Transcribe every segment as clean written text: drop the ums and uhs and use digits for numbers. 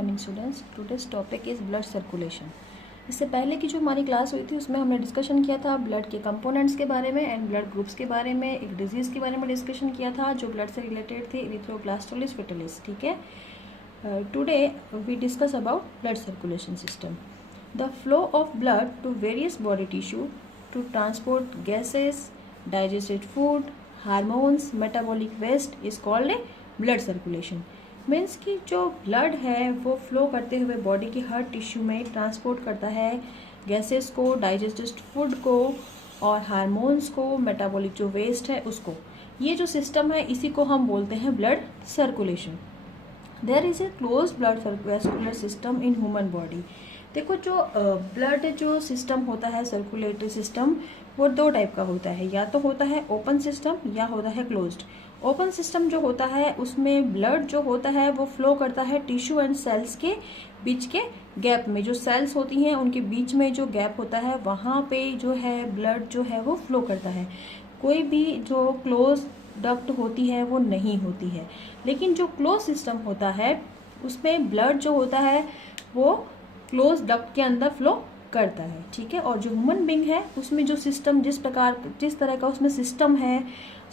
Morning students. Today's topic is blood circulation. इससे पहले की जो हमारी क्लास हुई थी उसमें हमने डिस्कशन किया था ब्लड के कंपोनेंट्स के बारे में एंड ब्लड ग्रुप्स के बारे में, एक डिजीज़ के बारे में डिस्कशन किया था जो ब्लड से रिलेटेड थे, इरिथ्रोब्लास्टोसिस फेटालिस। ठीक है, today we discuss about blood circulation system. The flow of blood to various body tissue to transport gases, digested food, hormones, metabolic waste is called a blood circulation. Means कि जो blood है वो flow करते हुए body के हर tissue में transport करता है गैसेस को, डाइजेस्टेड फूड को और हार्मोन्स को, मेटाबॉलिक जो वेस्ट है उसको। ये जो सिस्टम है इसी को हम बोलते हैं blood circulation. There is a close blood vascular system in human body. देखो जो ब्लड जो सिस्टम होता है सर्कुलेटरी सिस्टम वो दो टाइप का होता है, या तो होता है ओपन सिस्टम या होता है क्लोज्ड। ओपन सिस्टम जो होता है उसमें ब्लड जो होता है वो फ्लो करता है टिश्यू एंड सेल्स के बीच के गैप में। जो सेल्स होती हैं उनके बीच में जो गैप होता है वहाँ पे जो है ब्लड जो है वो फ्लो करता है। कोई भी जो क्लोज डक्ट होती है वो नहीं होती है। लेकिन जो क्लोज सिस्टम होता है उसमें ब्लड जो होता है वो क्लोज डक्ट के अंदर फ्लो करता है। ठीक है, और जो ह्यूमन बीइंग है उसमें जो सिस्टम जिस तरह का उसमें सिस्टम है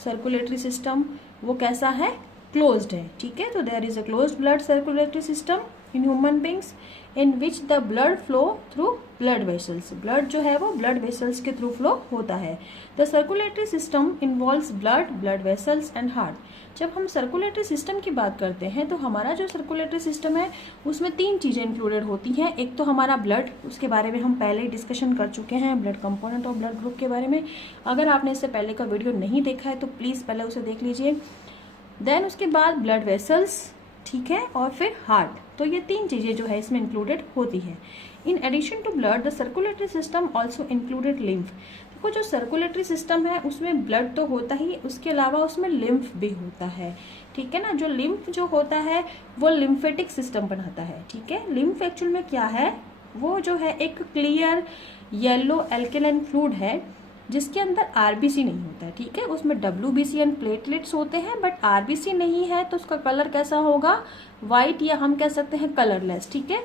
सर्कुलेटरी सिस्टम वो कैसा है, क्लोज्ड है। ठीक है, तो there is a closed blood circulatory system in human beings in which the blood flow through blood vessels. Blood जो है वो ब्लड वेसल्स के थ्रू फ्लो होता है। The circulatory system involves blood vessels and heart. जब हम सर्कुलेटरी सिस्टम की बात करते हैं तो हमारा जो सर्कुलेटरी सिस्टम है उसमें तीन चीज़ें इंक्लूडेड होती हैं। एक तो हमारा ब्लड, उसके बारे में हम पहले ही डिस्कशन कर चुके हैं ब्लड कंपोनेंट और ब्लड ग्रुप के बारे में। अगर आपने इससे पहले का वीडियो नहीं देखा है तो प्लीज़ पहले उसे देख लीजिए। देन उसके बाद ब्लड वेसल्स, ठीक है, और फिर हार्ट। तो ये तीन चीज़ें जो है इसमें इंक्लूडेड होती है। In addition to blood the circulatory system also included lymph. देखो जो सर्कुलेटरी सिस्टम है उसमें ब्लड तो होता ही, उसके अलावा उसमें लिम्फ भी होता है। ठीक है ना, जो लिम्फ जो होता है वो लिम्फेटिक सिस्टम बनाता है। ठीक है, लिम्फ एक्चुअल में क्या है, वो जो है एक क्लियर येलो एल्केलाइन फ्लूइड है जिसके अंदर आरबीसी नहीं होता है। ठीक है, उसमें डब्ल्यूबीसी एंड प्लेटलेट्स होते हैं बट आरबीसी नहीं है, तो उसका कलर कैसा होगा, वाइट, या हम कह सकते हैं कलरलेस। ठीक है,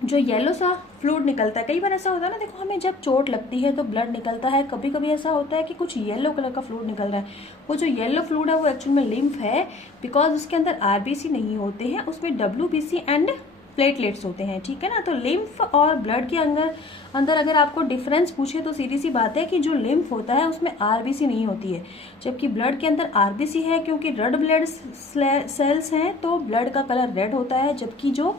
जो येलो सा फ्लूइड निकलता है, कई बार ऐसा होता है ना, देखो हमें जब चोट लगती है तो ब्लड निकलता है, कभी कभी ऐसा होता है कि कुछ येलो कलर का फ्लूइड निकल रहा है। वो जो येलो फ्लूइड है वो एक्चुअल में लिम्फ है, बिकॉज उसके अंदर आरबीसी नहीं होते हैं, उसमें डब्ल्यूबीसी एंड प्लेटलेट्स होते हैं। ठीक है ना, तो लिम्फ और ब्लड के अंदर अगर आपको डिफरेंस पूछे तो सीधी सी बात है कि जो लिम्फ होता है उसमें आरबीसी नहीं होती है, जबकि ब्लड के अंदर आरबीसी है। क्योंकि रेड ब्लड सेल्स हैं तो ब्लड का कलर रेड होता है, जबकि जो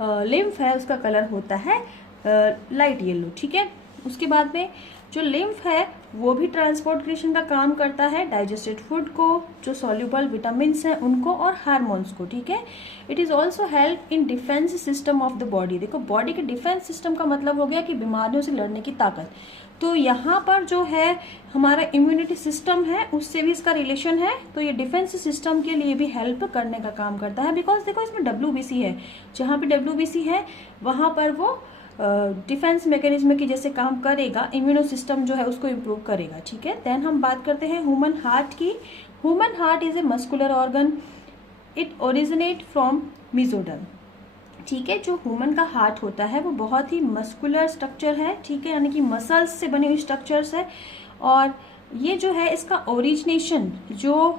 लिम्फ है उसका कलर होता है लाइट येलो। ठीक है, उसके बाद में जो लिम्फ है वो भी ट्रांसपोर्टेशन का काम करता है डाइजेस्टेड फूड को, जो सॉल्युबल विटामिन्स हैं उनको और हार्मोन्स को। ठीक है, it is also help in defence system of the body. देखो बॉडी के डिफेंस सिस्टम का मतलब हो गया कि बीमारियों से लड़ने की ताकत। तो यहाँ पर जो है हमारा इम्यूनिटी सिस्टम है उससे भी इसका रिलेशन है, तो ये डिफेंस सिस्टम के लिए भी हेल्प करने का काम करता है। बिकॉज देखो इसमें डब्ल्यूबीसी है, जहाँ पे डब्ल्यूबीसी है वहाँ पर वो डिफेंस मैकेनिज्म की जैसे काम करेगा, इम्यूनो सिस्टम जो है उसको इम्प्रूव करेगा। ठीक है, देन हम बात करते हैं ह्यूमन हार्ट की। Human heart is a muscular organ, it originate from mesoderm. ठीक है, जो ह्यूमन का हार्ट होता है वो बहुत ही मस्कुलर स्ट्रक्चर है। ठीक है, यानी कि मसल्स से बनी हुई स्ट्रक्चर्स है, और ये जो है इसका ओरिजिनेशन जो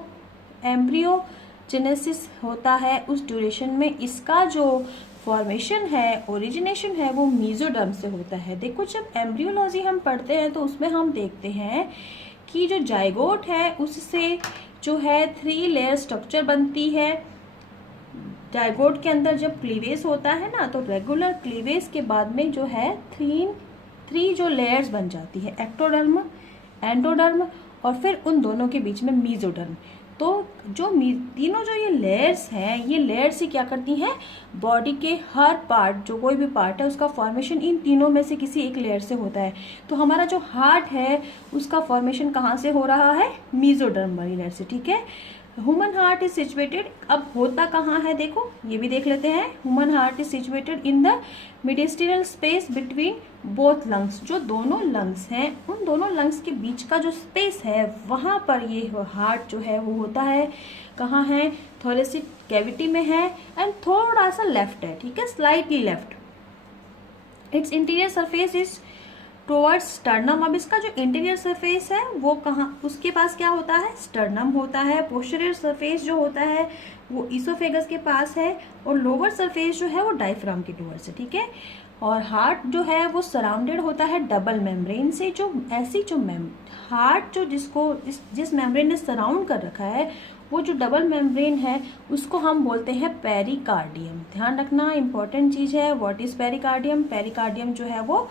एम्ब्रियोजेनेसिस होता है उस ड्यूरेशन में इसका जो फॉर्मेशन है, ओरिजिनेशन है, वो मेसोडर्म से होता है। देखो जब एम्ब्रियोलॉजी हम पढ़ते हैं तो उसमें हम देखते हैं कि जो जाइगोट है उससे जो है 3 लेयर स्ट्रक्चर बनती है। जाइगोट के अंदर जब क्लीवेज होता है ना तो रेगुलर क्लीवेज के बाद में जो है 3 जो लेयर्स बन जाती है, एक्टोडर्म, एंडोडर्म और फिर उन दोनों के बीच में मेसोडर्म। तो जो तीनों जो ये लेयर्स हैं, ये लेयर्स ही क्या करती हैं, बॉडी के हर पार्ट, जो कोई भी पार्ट है उसका फॉर्मेशन इन तीनों में से किसी एक लेयर से होता है। तो हमारा जो हार्ट है उसका फॉर्मेशन कहाँ से हो रहा है, मेसोडर्म वाली लेयर से। ठीक है, ह्यूमन हार्ट इज सिचुएटेड, अब होता कहाँ है देखो, ये भी देख लेते हैं। Human heart is situated in the mediastinal space between both lungs, जो दोनों लंग्स हैं उन दोनों लंग्स के बीच का जो स्पेस है वहाँ पर ये हार्ट जो है वो होता है। कहाँ है? थोरेसिक कैविटी में है एंड थोड़ा सा लेफ्ट है, ठीक है, slightly left. It's interior surface is towards sternum. अब इसका जो इंटीरियर सरफेस है वो कहाँ, उसके पास क्या होता है? स्टर्नम होता है। पोस्टीरियर सरफेस जो होता है वो इसोफेगस के पास है और लोअर सरफेस जो है वो डायफ्राम के टुवर्ड्स है, ठीक है। और हार्ट जो है वो सराउंडेड होता है डबल मेम्ब्रेन से। जो ऐसी जो हार्ट जो जिस मेम्ब्रेन ने सराउंड कर रखा है वो जो डबल मेम्ब्रेन है उसको हम बोलते हैं पेरिकार्डियम। ध्यान रखना, इंपॉर्टेंट चीज है। What is pericardium? पेरिकार्डियम जो है वो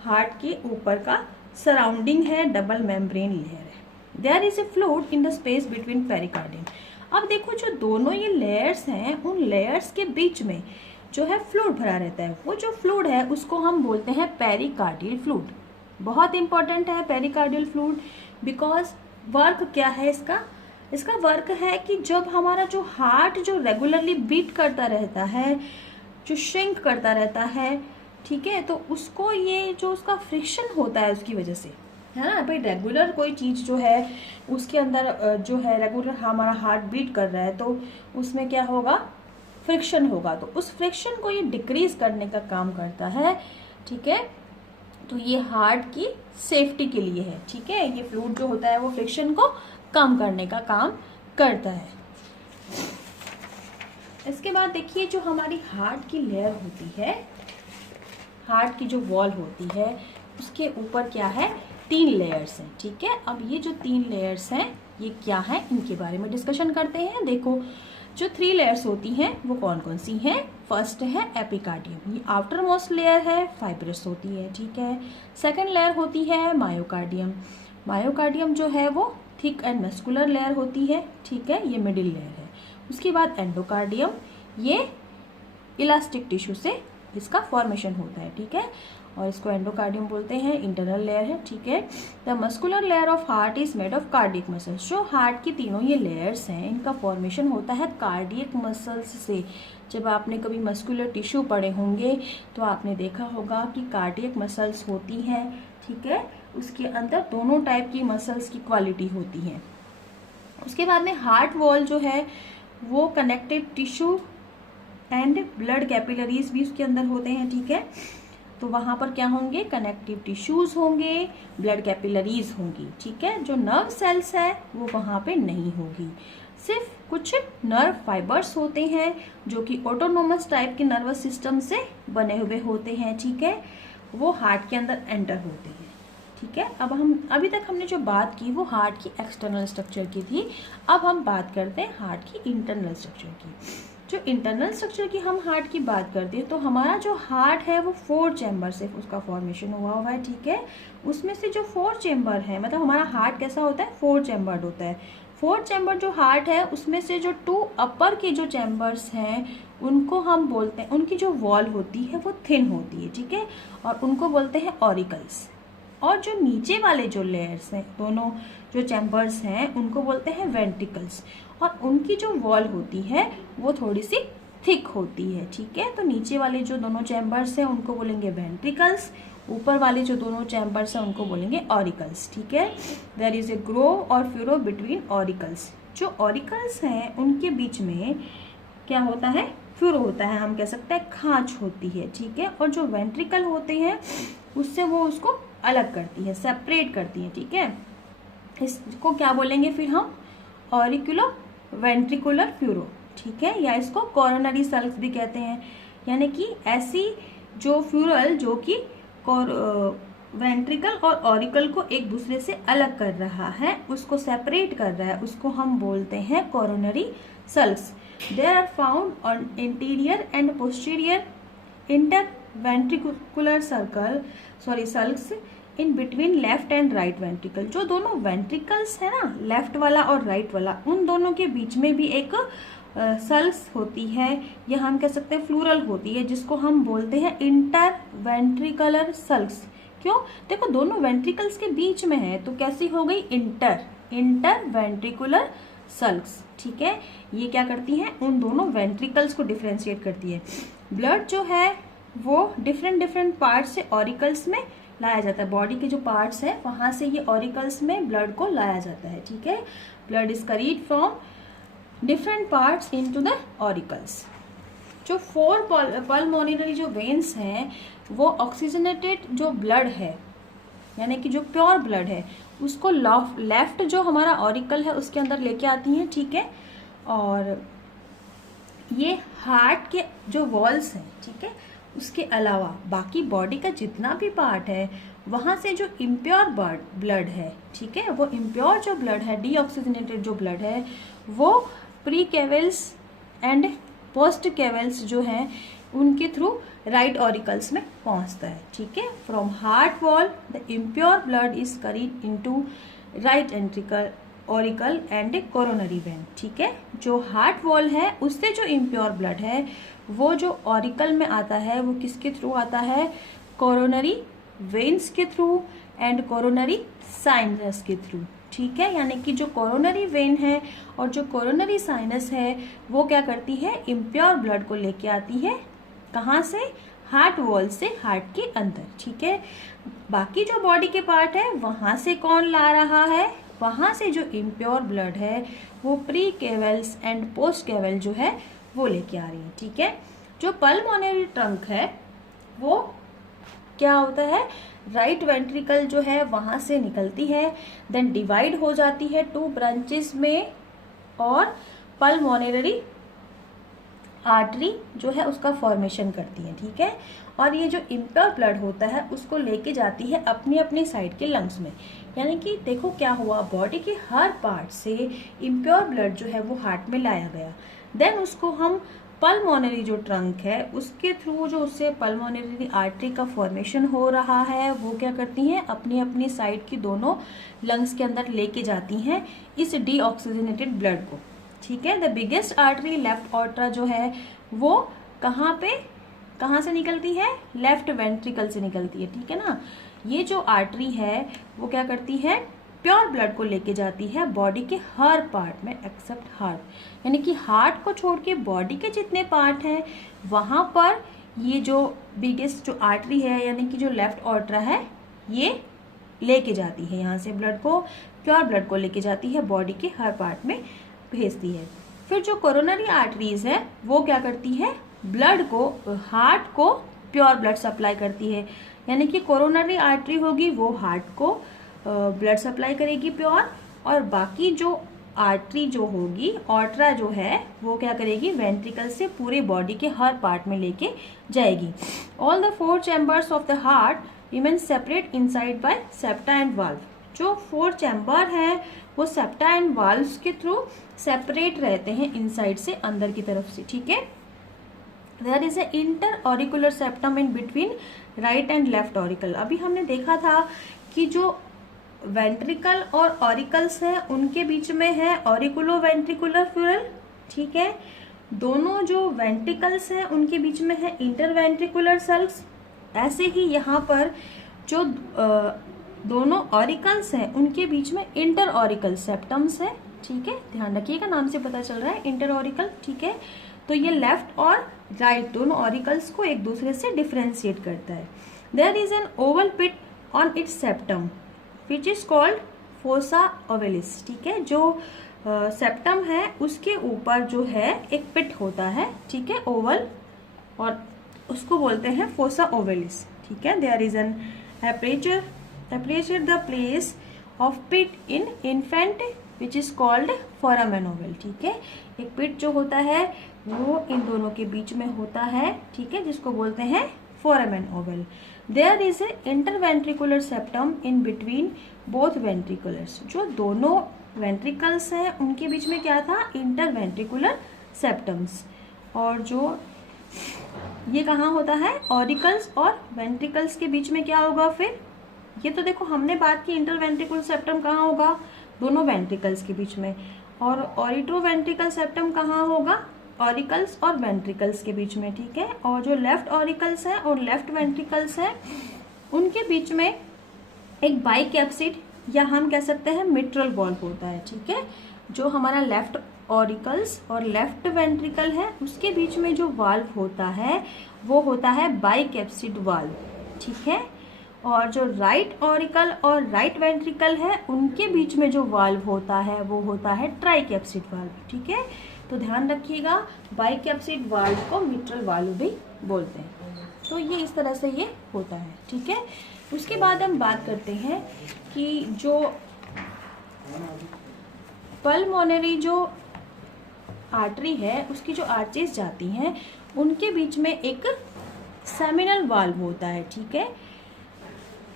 हार्ट के ऊपर का सराउंडिंग है, डबल मेम्ब्रेन लेयर है। There is a fluid in the space between pericardium. अब देखो जो दोनों ये लेयर्स हैं उन लेयर्स के बीच में जो है फ्लूइड भरा रहता है। वो जो फ्लूइड है उसको हम बोलते हैं पेरिकार्डियल फ्लूइड। बहुत इंपॉर्टेंट है पेरिकार्डियल फ्लूइड, बिकॉज वर्क क्या है इसका? इसका वर्क है कि जब हमारा जो हार्ट जो रेगुलरली बीट करता रहता है, जो श्रिंक करता रहता है, ठीक है, तो उसको ये जो उसका फ्रिक्शन होता है उसकी वजह से, है ना भाई, रेगुलर कोई चीज़ जो है उसके अंदर जो है रेगुलर हमारा हार्ट बीट कर रहा है तो उसमें क्या होगा? फ्रिक्शन होगा। तो उस फ्रिक्शन को ये डिक्रीज करने का काम करता है, ठीक है। तो ये हार्ट की सेफ्टी के लिए है, ठीक है। ये फ्लूइड जो होता है वो फ्रिक्शन को कम करने का काम करता है। इसके बाद देखिए जो हमारी हार्ट की लेयर होती है, हार्ट की जो वॉल होती है उसके ऊपर क्या है? 3 लेयर्स हैं, ठीक है। अब ये जो 3 लेयर्स हैं ये क्या है, इनके बारे में डिस्कशन करते हैं। देखो जो 3 लेयर्स होती हैं वो कौन कौन सी हैं? फर्स्ट है एपिकार्डियम, ये आउटर मोस्ट लेयर है, फाइब्रस होती है, ठीक है। सेकेंड लेयर होती है मायोकार्डियम। मायोकार्डियम जो है वो थिक एंड मस्कुलर लेयर होती है, ठीक है, ये मिडिल लेयर है। उसके बाद एंडोकार्डियम, ये इलास्टिक टिश्यू से इसका फॉर्मेशन होता है, ठीक है, और इसको एंडोकार्डियम बोलते हैं, इंटरनल लेयर है, ठीक है। The muscular layer of heart is made of cardiac muscles. जो हार्ट की तीनों ये लेयर्स हैं इनका फॉर्मेशन होता है कार्डियक मसल्स से। जब आपने कभी मस्कुलर टिश्यू पढ़े होंगे तो आपने देखा होगा कि कार्डियक मसल्स होती हैं, ठीक है, उसके अंदर दोनों टाइप की मसल्स की क्वालिटी होती है। उसके बाद में हार्ट वॉल जो है वो connective tissue and blood capillaries भी उसके अंदर होते हैं, ठीक है। तो वहाँ पर क्या होंगे? कनेक्टिव टिश्यूज होंगे, ब्लड कैपिलरीज होंगी, ठीक है। जो नर्व सेल्स है वो वहाँ पे नहीं होगी, सिर्फ कुछ नर्व फाइबर्स होते हैं जो कि ऑटोनोमस टाइप के नर्वस सिस्टम से बने हुए होते हैं, ठीक है, वो हार्ट के अंदर एंटर होते हैं, ठीक है। अब हम अभी तक हमने जो बात की वो हार्ट की एक्सटर्नल स्ट्रक्चर की थी। अब हम बात करते हैं हार्ट की इंटरनल स्ट्रक्चर की। जो इंटरनल स्ट्रक्चर की हम हार्ट की बात करते हैं तो हमारा जो हार्ट है वो 4 चैम्बर से उसका फॉर्मेशन हुआ है, ठीक है। उसमें से जो 4 चैम्बर है, मतलब हमारा हार्ट कैसा होता है? 4 चैम्बर्ड होता है। 4 चैम्बर जो हार्ट है उसमें से जो 2 अपर के जो चैम्बर्स हैं उनको हम बोलते हैं, उनकी जो वॉल होती है वो थिन होती है, ठीक है, और उनको बोलते हैं ऑरिकल्स। और जो नीचे वाले जो लेयर्स हैं, दोनों जो चैम्बर्स हैं उनको बोलते हैं वेंट्रिकल्स, और उनकी जो वॉल होती है वो थोड़ी सी थिक होती है, ठीक है। तो नीचे वाले जो दोनों चैम्बर्स हैं उनको बोलेंगे वेंट्रिकल्स, ऊपर वाले जो दोनों चैम्बर्स हैं उनको बोलेंगे ऑरिकल्स, ठीक है। देयर इज ए ग्रोव और फ्यूरो बिटवीन ऑरिकल्स। जो ऑरिकल्स हैं उनके बीच में क्या होता है? फ्यूरो होता है, हम कह सकते हैं खांच होती है, ठीक है। और जो वेंट्रिकल होते हैं उससे वो उसको अलग करती है, सेपरेट करती है, ठीक है। इसको क्या बोलेंगे फिर हम? ऑरिकुलो वेंट्रिकुलर फ्यूरो, ठीक है, या इसको कोरोनरी सल्क्स भी कहते हैं। यानी कि ऐसी जो फ्यूरल जो कि वेंट्रिकल और ऑरिकल को एक दूसरे से अलग कर रहा है, उसको सेपरेट कर रहा है, उसको हम बोलते हैं coronary sulcus. There are found on interior and posterior interventricular sulcus in between left and right ventricle. जो दोनों वेंट्रिकल्स है ना, लेफ्ट वाला और राइट वाला, उन दोनों के बीच में भी एक सल्क्स होती है, या हम कह सकते हैं फ्लूरल होती है, जिसको हम बोलते हैं इंटर वेंट्रिकुलर सल्क्स। क्यों? देखो दोनों वेंट्रिकल्स के बीच में है तो कैसी हो गई? इंटर वेंट्रिकुलर सल्क्स, ठीक है। ये क्या करती हैं, उन दोनों वेंट्रिकल्स को डिफ्रेंशिएट करती है। ब्लड जो है वो डिफरेंट पार्ट से ऑरिकल्स में लाया जाता है। बॉडी के जो पार्ट्स है वहां से ये ऑरिकल्स में ब्लड को लाया जाता है, ठीक है। Blood is carried from different parts into the auricles. जो 4 पल्मोनरी जो वेन्स हैं वो ऑक्सीजनेटेड जो ब्लड है, यानी कि जो प्योर ब्लड है, उसको लेफ्ट जो हमारा ऑरिकल है उसके अंदर लेके आती हैं, ठीक है। और ये हार्ट के जो वॉल्स हैं, ठीक है, उसके अलावा बाकी बॉडी का जितना भी पार्ट है वहाँ से जो इम्प्योर ब्लड है, ठीक है, वो इम्प्योर जो ब्लड है, डीऑक्सीजनेटेड जो ब्लड है, वो प्री कैवल्स एंड पोस्ट कैवल्स जो हैं उनके थ्रू राइट ऑरिकल्स में पहुंचता है, ठीक है। From heart wall the impure blood is carried into right ventricle auricle and coronary vein, ठीक है। जो हार्ट वॉल है उससे जो इम्प्योर ब्लड है वो जो ऑरिकल में आता है वो किसके थ्रू आता है, कोरोनरी वेन्स के थ्रू एंड कोरोनरी साइनस के थ्रू, ठीक है। यानी कि जो कोरोनरी वेन है और जो कोरोनरी साइनस है वो क्या करती है, इम्प्योर ब्लड को लेके आती है, कहाँ से, हार्ट वॉल से, हार्ट के अंदर, ठीक है। बाकी जो बॉडी के पार्ट है वहां से कौन ला रहा है, वहां से जो इम्प्योर ब्लड है वो प्री कैवल्स एंड पोस्ट कैवल जो है वो लेके आ रही है, ठीक है। जो पल्मोनरी ट्रंक है वो क्या होता है, राइट वेंट्रिकल जो है वहां से निकलती है, देन डिवाइड हो जाती है 2 ब्रांचेस में, और पल्मोनरी आर्टरी जो है उसका फॉर्मेशन करती है, ठीक है। और ये जो इम्प्योर ब्लड होता है उसको लेके जाती है अपनी अपनी साइड के लंग्स में। यानी कि देखो क्या हुआ, बॉडी के हर पार्ट से इम्प्योर ब्लड जो है वो हार्ट में लाया गया, देन उसको हम पल्मोनरी जो ट्रंक है उसके थ्रू जो उससे पल्मोनरी आर्टरी का फॉर्मेशन हो रहा है वो क्या करती हैं, अपनी अपनी साइड की दोनों लंग्स के अंदर लेके जाती हैं इस डीऑक्सीजनेटेड ब्लड को, ठीक है। द बिगेस्ट आर्टरी लेफ्ट ऑर्ट्रा जो है वो कहाँ से निकलती है, लेफ्ट वेंट्रिकल से निकलती है, ठीक है ना। ये जो आर्टरी है वो क्या करती है, प्योर ब्लड को लेके जाती है बॉडी के हर पार्ट में एक्सेप्ट हार्ट, यानी कि हार्ट को छोड़ के बॉडी के जितने पार्ट हैं वहां पर ये जो बिगेस्ट जो आर्टरी है यानी कि जो लेफ्ट ऑर्ट्रा है ये लेके जाती है, यहाँ से ब्लड को, प्योर ब्लड को लेके जाती है बॉडी के हर पार्ट में भेजती है। फिर जो कोरोनरी आर्टरीज है वो क्या करती है, ब्लड को, हार्ट को प्योर ब्लड सप्लाई करती है, यानी कि कोरोनरी आर्टरी होगी वो हार्ट को ब्लड सप्लाई करेगी प्योर, और बाकी जो आर्टरी जो होगी, ऑर्ट्रा जो है वो क्या करेगी, वेंट्रिकल से पूरे बॉडी के हर पार्ट में लेके जाएगी। All the 4 chambers of the heart remain separate inside bye septa and valve. जो 4 चैम्बर है वो सेप्टा एंड वाल्व्स के थ्रू सेपरेट रहते हैं इनसाइड से, अंदर की तरफ से, ठीक है। There is a inter auricular septum in between right and left auricle. अभी हमने देखा था कि जो वेंट्रिकल और ऑरिकल्स हैं उनके बीच में है ऑरिकुलो वेंट्रिकुलर फ्यूरल, ठीक है। दोनों जो वेंट्रिकल्स हैं उनके बीच में है इंटरवेंट्रिकुलर सल्क्स। ऐसे ही यहाँ पर जो दोनों ऑरिकल्स हैं उनके बीच में इंटर ऑरिकल सेप्टम्स है, ठीक है। ध्यान रखिएगा, नाम से पता चल रहा है इंटर ऑरिकल, ठीक है। तो ये लेफ्ट और राइट दोनों ऑरिकल्स को एक दूसरे से डिफ्रेंशिएट करता है। There is an oval pit on its septum which is called fossa ovalis, ठीक है। जो सेप्टम है उसके ऊपर जो है एक पिट होता है, ठीक है, ओवल, और उसको बोलते हैं फोसा ओवेलिस, ठीक है। There is an aperture the place of pit in infant which is called foramen ovale, ठीक है। एक पिट जो होता है वो इन दोनों के बीच में होता है, ठीक है, जिसको बोलते हैं foramen ovale. There is a interventricular septum in between both ventriculars. जो दोनों वेंट्रिकल्स हैं उनके बीच में क्या था, इंटरवेंट्रिकुलर सेप्टम्स। और जो ये कहाँ होता है, ऑरिकल्स और वेंट्रिकल्स के बीच में क्या होगा फिर, ये तो देखो हमने बात की इंटरवेंट्रिकुलर सेप्टम कहाँ होगा, दोनों वेंट्रिकल्स के बीच में, और ऑरिट्रोवेंट्रिकल सेप्टम कहाँ होगा, ऑरिकल्स और वेंट्रिकल्स के बीच में, ठीक है। और जो लेफ्ट ऑरिकल्स है और लेफ्ट वेंट्रिकल्स है उनके बीच में एक बाइकैप्सिड या हम कह सकते हैं मिट्रल वॉल्व होता है, ठीक है। जो हमारा लेफ्ट ऑरिकल्स और लेफ्ट वेंट्रिकल है उसके बीच में जो वाल्व होता है वो होता है बाइकैप्सिड वाल्व, ठीक है। और जो राइट ऑरिकल और राइट वेंट्रिकल है उनके बीच में जो वाल्व होता है वो होता है ट्राइकैप्सिड वाल्व, ठीक है। तो ध्यान रखिएगा, बाइकैप्सिड वाल्व को मिट्रल वाल्व भी बोलते हैं। तो ये इस तरह से ये होता है, ठीक है। उसके बाद हम बात करते हैं कि जो पल्मोनरी जो आर्टरी है उसकी जो आर्चेस जाती हैं उनके बीच में एक सेमिनल वाल्व होता है, ठीक है।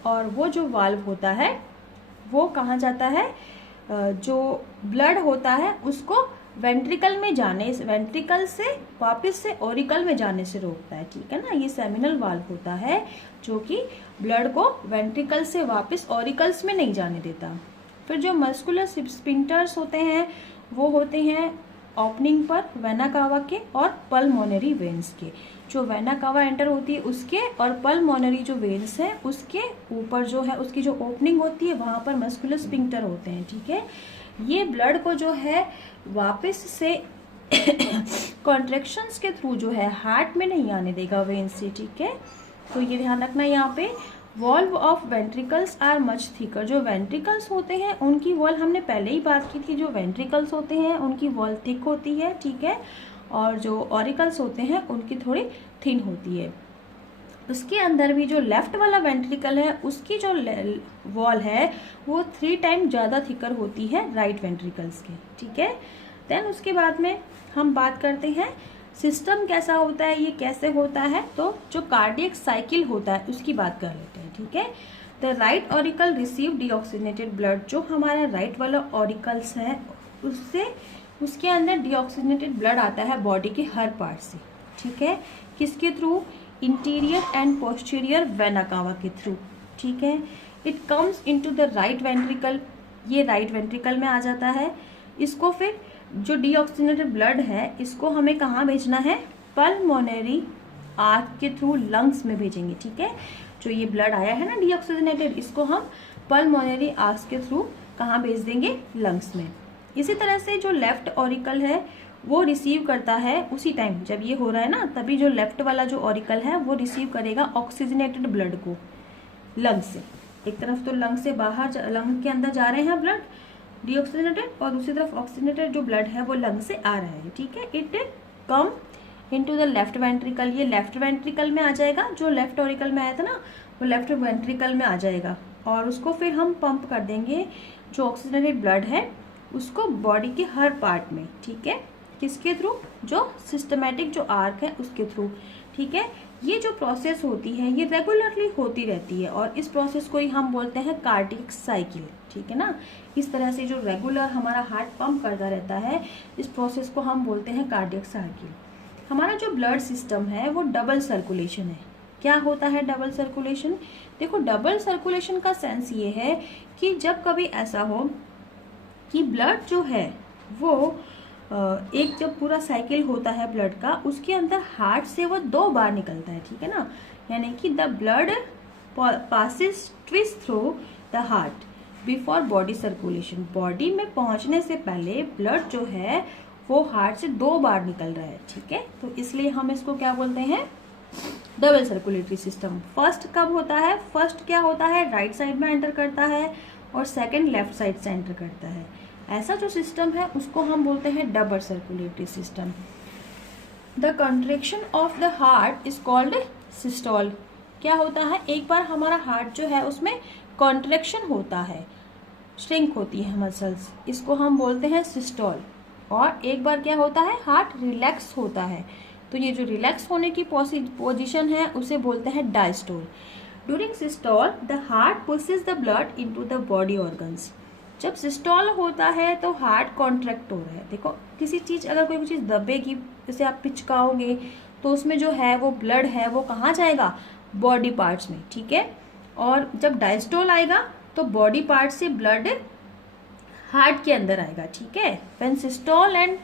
और वो जो वाल्व होता है वो कहाँ जाता है, जो ब्लड होता है उसको वेंट्रिकल में जाने, वेंट्रिकल से वापस से ऑरिकल में जाने से रोकता है, ठीक है ना। ये सेमिनल वाल्व होता है जो कि ब्लड को वेंट्रिकल से वापस ऑरिकल्स में नहीं जाने देता। फिर जो मस्कुलर स्पिंटर्स होते हैं वो होते हैं ओपनिंग पर वेना कावा के और पल्मोनरी वेन्स के। जो वेना कावा एंटर होती है उसके और पल्मोनरी जो वेन्स है उसके ऊपर जो है उसकी जो ओपनिंग होती है वहाँ पर मस्कुलर स्पिंक्टर होते हैं, ठीक है। ये ब्लड को जो है वापस से कॉन्ट्रैक्शंस के थ्रू जो है हार्ट में नहीं आने देगा वेन से, ठीक है। तो ये ध्यान रखना, यहाँ पे valve of ventricles are much thicker. जो वेंट्रिकल्स होते हैं उनकी वॉल, हमने पहले ही बात की थी, जो वेंट्रिकल्स होते हैं उनकी वॉल थिक होती है, ठीक है। और जो ऑरिकल्स होते हैं उनकी थोड़ी थिन होती है। उसके अंदर भी जो लेफ्ट वाला वेंट्रिकल है उसकी जो वॉल है वो 3 टाइम ज़्यादा थिकर होती है राइट वेंट्रिकल्स के, ठीक है। देन उसके बाद में हम बात करते हैं सिस्टम कैसा होता है, ये कैसे होता है। तो जो कार्डियक साइकिल होता है उसकी बात कर लेते हैं, ठीक है। The right auricle receive deoxygenated blood. जो हमारा राइट वाला ऑरिकल्स है उससे उसके अंदर डीऑक्सीजनेटेड ब्लड आता है बॉडी के हर पार्ट से, ठीक है। किसके through, interior and posterior vena cava के थ्रू, ठीक है। It comes into the right ventricle, ये राइट वेंट्रिकल में आ जाता है। इसको फिर जो डीऑक्सीजनेटेड ब्लड है इसको हमें कहाँ भेजना है, पल्मोनरी आर्क के थ्रू लंग्स में भेजेंगे, ठीक है। जो ये ब्लड आया है ना डीऑक्सीजनेटेड, इसको हम पल्मोनरी आर्क के थ्रू कहाँ भेज देंगे, लंग्स में। इसी तरह से जो लेफ्ट ऑरिकल है वो रिसीव करता है उसी टाइम जब ये हो रहा है ना, तभी जो लेफ्ट वाला जो ऑरिकल है वो रिसीव करेगा ऑक्सीजनेटेड ब्लड को लंग से। एक तरफ तो लंग से बाहर, लंग के अंदर जा रहे हैं ब्लड डीऑक्सीजनेटेड, और दूसरी तरफ ऑक्सीजनेटेड जो ब्लड है वो लंग से आ रहा है, ठीक है। It come into the left ventricle, ये लेफ्ट वेंट्रिकल में आ जाएगा। जो लेफ्ट ऑरिकल में आया था ना वो लेफ्ट वेंट्रिकल में आ जाएगा और उसको फिर हम पंप कर देंगे जो ऑक्सीजनेटेड ब्लड है उसको बॉडी के हर पार्ट में, ठीक है। किसके थ्रू, जो सिस्टमेटिक जो आर्क है उसके थ्रू, ठीक है। ये जो प्रोसेस होती है ये रेगुलरली होती रहती है और इस प्रोसेस को ही हम बोलते हैं कार्डियक साइकिल, ठीक है ना। इस तरह से जो रेगुलर हमारा हार्ट पंप करता रहता है इस प्रोसेस को हम बोलते हैं कार्डियक साइकिल। हमारा जो ब्लड सिस्टम है वो डबल सर्कुलेशन है। क्या होता है डबल सर्कुलेशन, देखो डबल सर्कुलेशन का सेंस ये है कि जब कभी ऐसा हो कि ब्लड जो है वो एक जब पूरा साइकिल होता है ब्लड का उसके अंदर हार्ट से वो 2 बार निकलता है, ठीक है ना। यानी कि the blood passes twice through the heart before body circulation. Body में पहुंचने से पहले ब्लड जो है वो हार्ट से 2 बार निकल रहा है, ठीक है। तो इसलिए हम इसको क्या बोलते हैं, डबल सर्कुलेटरी सिस्टम। फर्स्ट कब होता है, फर्स्ट क्या होता है, राइट साइड में एंटर करता है और सेकंड लेफ्ट साइड से एंटर करता है। ऐसा जो सिस्टम है उसको हम बोलते हैं double circulatory system. The contraction of the heart is called systole. क्या होता है, एक बार हमारा हार्ट जो है उसमें कॉन्ट्रैक्शन होता है, श्रिंक होती है मसल्स, इसको हम बोलते हैं सिस्टोल। और एक बार क्या होता है, हार्ट रिलैक्स होता है, तो ये जो रिलैक्स होने की पोजीशन है उसे बोलते हैं diastole. During systole the heart pushes the blood into the body organs. जब सिस्टोल होता है तो हार्ट कॉन्ट्रैक्ट हो रहा है। देखो किसी चीज़, अगर कोई चीज़ दबेगी, जैसे आप पिचकाओगे तो उसमें जो है वो ब्लड है वो कहाँ जाएगा, बॉडी पार्ट्स में, ठीक है। और जब डायस्टोल आएगा तो बॉडी पार्ट से ब्लड हार्ट के अंदर आएगा, ठीक है। व्हेन सिस्टोल एंड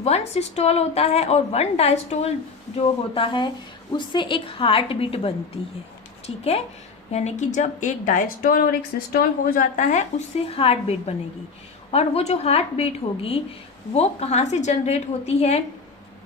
1 सिस्टोल होता है और 1 डायस्टोल जो होता है उससे एक हार्ट बीट बनती है, ठीक है। यानी कि जब एक डायस्टोल और एक सिस्टोल हो जाता है उससे हार्ट बीट बनेगी। और वो जो हार्ट बीट होगी वो कहाँ से जनरेट होती है,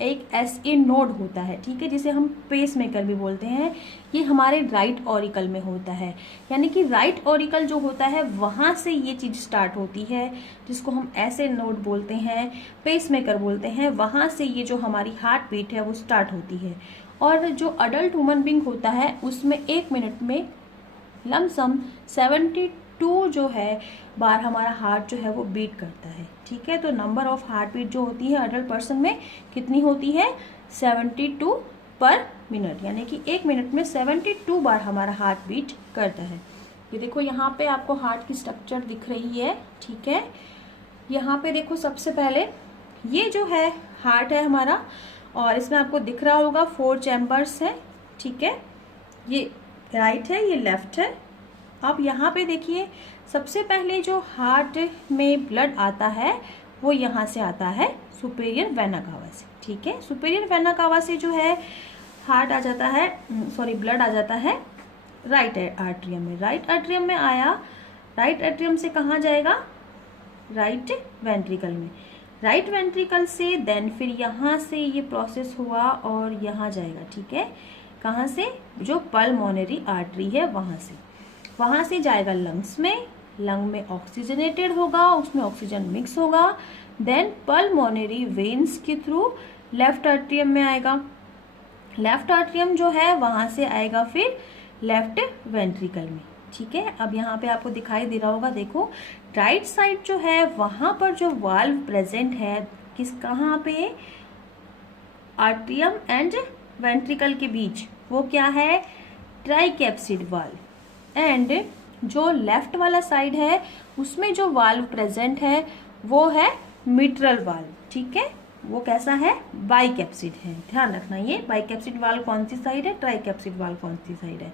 एक SA नोड होता है, ठीक है, जिसे हम पेस मेकर भी बोलते हैं। ये हमारे राइट ऑरिकल में होता है, यानी कि राइट ऑरिकल जो होता है वहाँ से ये चीज़ स्टार्ट होती है, जिसको हम SA नोड बोलते हैं, पेस मेकर बोलते हैं। वहाँ से ये जो हमारी हार्ट बीट है वो स्टार्ट होती है। और जो अडल्ट ह्यूमन बीइंग होता है उसमें 1 मिनट में लमसम 72 जो है बार हमारा हार्ट जो है वो बीट करता है, ठीक है। तो नंबर ऑफ हार्ट बीट जो होती है अडल्ट पर्सन में कितनी होती है, 72 पर मिनट, यानी कि 1 मिनट में 72 बार हमारा हार्ट बीट करता है। ये देखो यहाँ पे आपको हार्ट की स्ट्रक्चर दिख रही है, ठीक है। यहाँ पे देखो सबसे पहले ये जो है हार्ट है हमारा, और इसमें आपको दिख रहा होगा 4 चैम्बर्स है, ठीक है। ये राइट है, ये लेफ्ट है। अब यहाँ पे देखिए सबसे पहले जो हार्ट में ब्लड आता है वो यहाँ से आता है सुपेरियर वेना कावा से, ठीक है। सुपेरियर वेना कावा से जो है हार्ट आ जाता है, ब्लड आ जाता है राइट आर्टरियम में। राइट आर्टरियम में आया, राइट आर्टरियम से कहाँ जाएगा, राइट वेंट्रिकल में। राइट वेंट्रिकल से देन फिर यहाँ से ये प्रोसेस हुआ और यहाँ जाएगा, ठीक है। कहाँ से, जो पल्मोनरी आर्टरी है वहाँ से जाएगा लंग्स में। लंग में ऑक्सीजनेटेड होगा, उसमें ऑक्सीजन मिक्स होगा, देन पल्मोनरी वेन्स के थ्रू लेफ्ट आर्टरियम में आएगा। लेफ्ट आर्टरियम जो है वहाँ से आएगा फिर लेफ्ट वेंट्रिकल में, ठीक है। अब यहाँ पे आपको दिखाई दे रहा होगा, देखो राइट साइड जो है वहाँ पर जो वाल्व प्रेजेंट है कहाँ पे, आर्टरियम एंड वेंट्रिकल के बीच, वो क्या है, ट्राइकैप्सिड वाल्व। एंड जो लेफ्ट वाला साइड है उसमें जो वाल्व प्रेजेंट है वो है मिट्रल वाल्व, ठीक है। वो कैसा है, बाइकैप्सिड है। ध्यान रखना, ये बाइकैप्सिड वाल्व कौन सी साइड है, ट्राइकैप्सिड वाल्व कौन सी साइड है।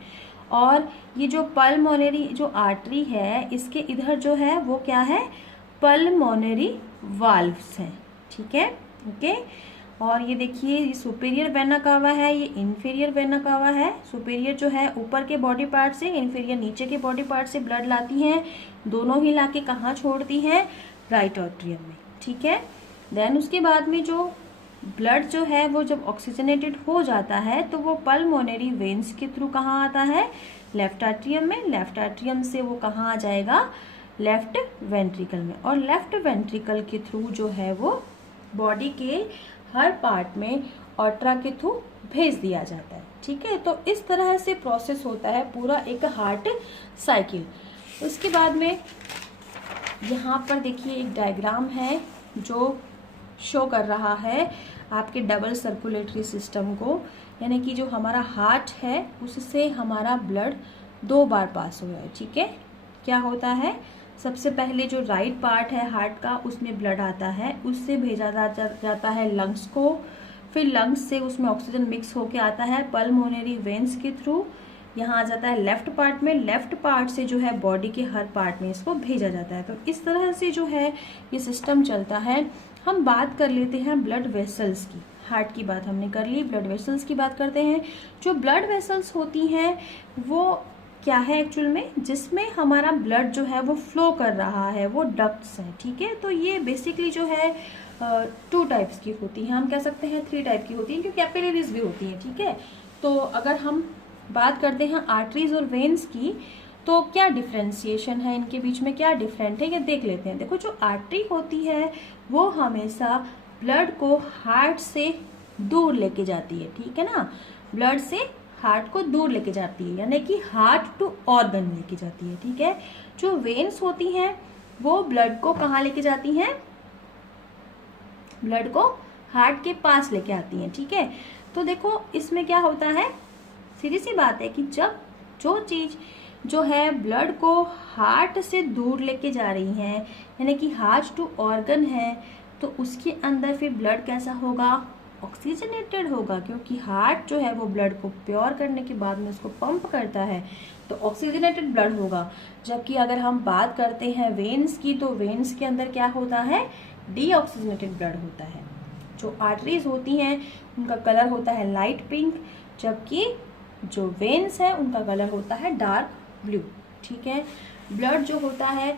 और ये जो पल्मोनरी जो आर्टरी है इसके इधर जो है वो क्या है, पल्मोनरी वाल्व्स हैं, ठीक है, ओके। और ये देखिए ये सुपेरियर वेना कावा है, ये इन्फीरियर वेना कावा है। सुपेरियर जो है ऊपर के बॉडी पार्ट से, इन्फीरियर नीचे के बॉडी पार्ट से ब्लड लाती हैं, दोनों ही लाके कहाँ छोड़ती हैं, राइट आर्टरियम में, ठीक है। देन उसके बाद में जो ब्लड जो है वो जब ऑक्सीजनेटेड हो जाता है तो वो पल्मोनरी वेन्स के थ्रू कहाँ आता है, लेफ्ट आर्टरियम में। लेफ्ट आर्टरियम से वो कहाँ आ जाएगा, लेफ्ट वेंट्रिकल में। और लेफ्ट वेंट्रिकल के थ्रू जो है वो बॉडी के हर पार्ट में ऑर्ट्रा के थ्रू भेज दिया जाता है, ठीक है। तो इस तरह से प्रोसेस होता है पूरा एक हार्ट साइकिल। उसके बाद में यहाँ पर देखिए एक डायग्राम है जो शो कर रहा है आपके डबल सर्कुलेटरी सिस्टम को, यानी कि जो हमारा हार्ट है उससे हमारा ब्लड 2 बार पास हो रहा है, ठीक है। क्या होता है, सबसे पहले जो राइट पार्ट है हार्ट का उसमें ब्लड आता है, उससे भेजा जाता है लंग्स को, फिर लंग्स से उसमें ऑक्सीजन मिक्स होके आता है पल्मोनरी वेन्स के थ्रू, यहाँ आ जाता है लेफ्ट पार्ट में। लेफ्ट पार्ट से जो है बॉडी के हर पार्ट में इसको भेजा जाता है। तो इस तरह से जो है ये सिस्टम चलता है। हम बात कर लेते हैं ब्लड वेसल्स की। हार्ट की बात हमने कर ली, ब्लड वेसल्स की बात करते हैं। जो ब्लड वेसल्स होती हैं वो क्या है एक्चुअल में, जिसमें हमारा ब्लड जो है वो फ्लो कर रहा है, वो डक्ट्स हैं, ठीक है। तो ये बेसिकली जो है 2 टाइप्स की होती हैं, हम कह सकते हैं 3 टाइप की होती हैं, क्योंकि कैपिलरीज भी होती हैं, ठीक है। तो अगर हम बात करते हैं आर्टरीज और वेन्स की, तो क्या डिफ्रेंसिएशन है इनके बीच में, क्या डिफरेंट है ये देख लेते हैं। देखो जो आर्टरी होती है वो हमेशा ब्लड को हार्ट से दूर लेके जाती है, ठीक है ना, ब्लड से हार्ट को दूर लेके जाती है, यानी कि हार्ट टू ऑर्गन लेके जाती है, ठीक है। जो वेन्स होती हैं वो ब्लड को कहाँ लेके जाती हैं, ब्लड को हार्ट के पास लेके आती हैं, ठीक है। तो देखो इसमें क्या होता है, सीधी सी बात है कि जब जो चीज जो है ब्लड को हार्ट से दूर लेके जा रही है, यानी कि हार्ट टू ऑर्गन है, तो उसके अंदर फिर ब्लड कैसा होगा, ऑक्सीजनेटेड होगा, क्योंकि हार्ट जो है वो ब्लड को प्योर करने के बाद में उसको पंप करता है, तो ऑक्सीजनेटेड ब्लड होगा। जबकि अगर हम बात करते हैं वेन्स की, तो वेन्स के अंदर क्या होता है, डीऑक्सीजनेटेड ब्लड होता है। जो आर्टरीज होती हैं उनका कलर होता है लाइट पिंक, जबकि जो वेन्स है उनका कलर होता है डार्क ब्लू, ठीक है। ब्लड जो होता है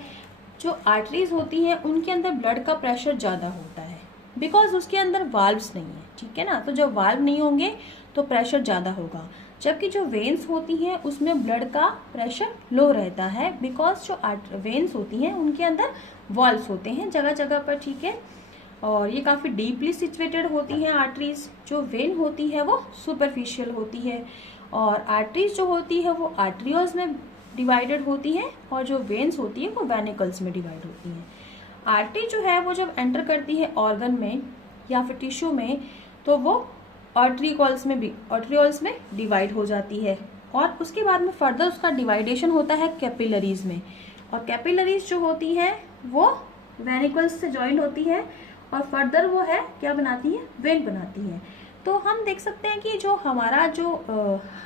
जो आर्टरीज होती हैं उनके अंदर ब्लड का प्रेशर ज़्यादा होता है, बिकॉज उसके अंदर वाल्व्स नहीं है, ठीक है ना। तो जब वाल्व नहीं होंगे तो प्रेशर ज़्यादा होगा, जबकि जो वेन्स होती हैं उसमें ब्लड का प्रेशर लो रहता है, बिकॉज जो वेन्स होती हैं उनके अंदर वाल्व्स होते हैं जगह जगह पर, ठीक है। और ये काफ़ी डीपली सिचुएटेड होती हैं आर्टरीज। जो वेन होती है वो सुपरफिशियल होती है, और आर्टरीज जो होती है वो आर्ट्रियोल्स में डिवाइडेड होती हैं, और जो वेन्स होती है वो वेनिकल्स में डिवाइड होती हैं। आर्टरी जो है वो जब एंटर करती है ऑर्गन में या फिर टिश्यू में, तो वो आर्ट्रियोल्स में डिवाइड हो जाती है, और उसके बाद में फर्दर उसका डिवाइडेशन होता है कैपिलरीज में, और कैपिलरीज जो होती है वो वेनिकल्स से ज्वाइन होती है, और फर्दर वो है क्या बनाती है, वेन बनाती है। तो हम देख सकते हैं कि जो हमारा जो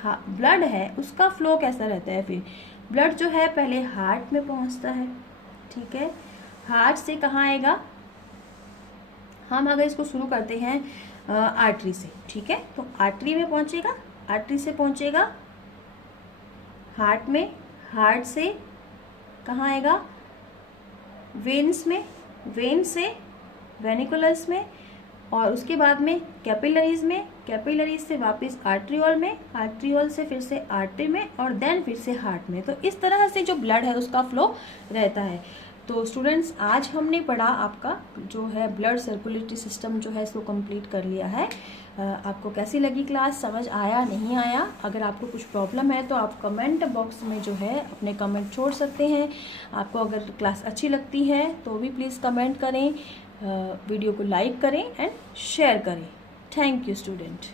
ब्लड है उसका फ्लो कैसा रहता है। फिर ब्लड जो है पहले हार्ट में पहुंचता है, ठीक है। हार्ट से कहाँ आएगा, हम अगर इसको शुरू करते हैं आर्टरी से, ठीक है, तो आर्टरी में पहुंचेगा, आर्टरी से पहुंचेगा हार्ट में, हार्ट से कहाँ आएगा, वेन्स में, वेन से वेनिकुलस में, और उसके बाद में कैपिलरीज में, कैपिलरीज से वापस आर्ट्रियोल में, आर्ट्रियोल से फिर से आर्टरी में, और देन फिर से हार्ट में। तो इस तरह से जो ब्लड है उसका फ्लो रहता है। तो स्टूडेंट्स, आज हमने पढ़ा आपका जो है ब्लड सर्कुलेटरी सिस्टम जो है इसको कंप्लीट कर लिया है। आपको कैसी लगी क्लास, समझ आया नहीं आया? अगर आपको कुछ प्रॉब्लम है तो आप कमेंट बॉक्स में जो है अपने कमेंट छोड़ सकते हैं। आपको अगर क्लास अच्छी लगती है तो भी प्लीज़ कमेंट करें, वीडियो को लाइक करें एंड शेयर करें। Thank you student.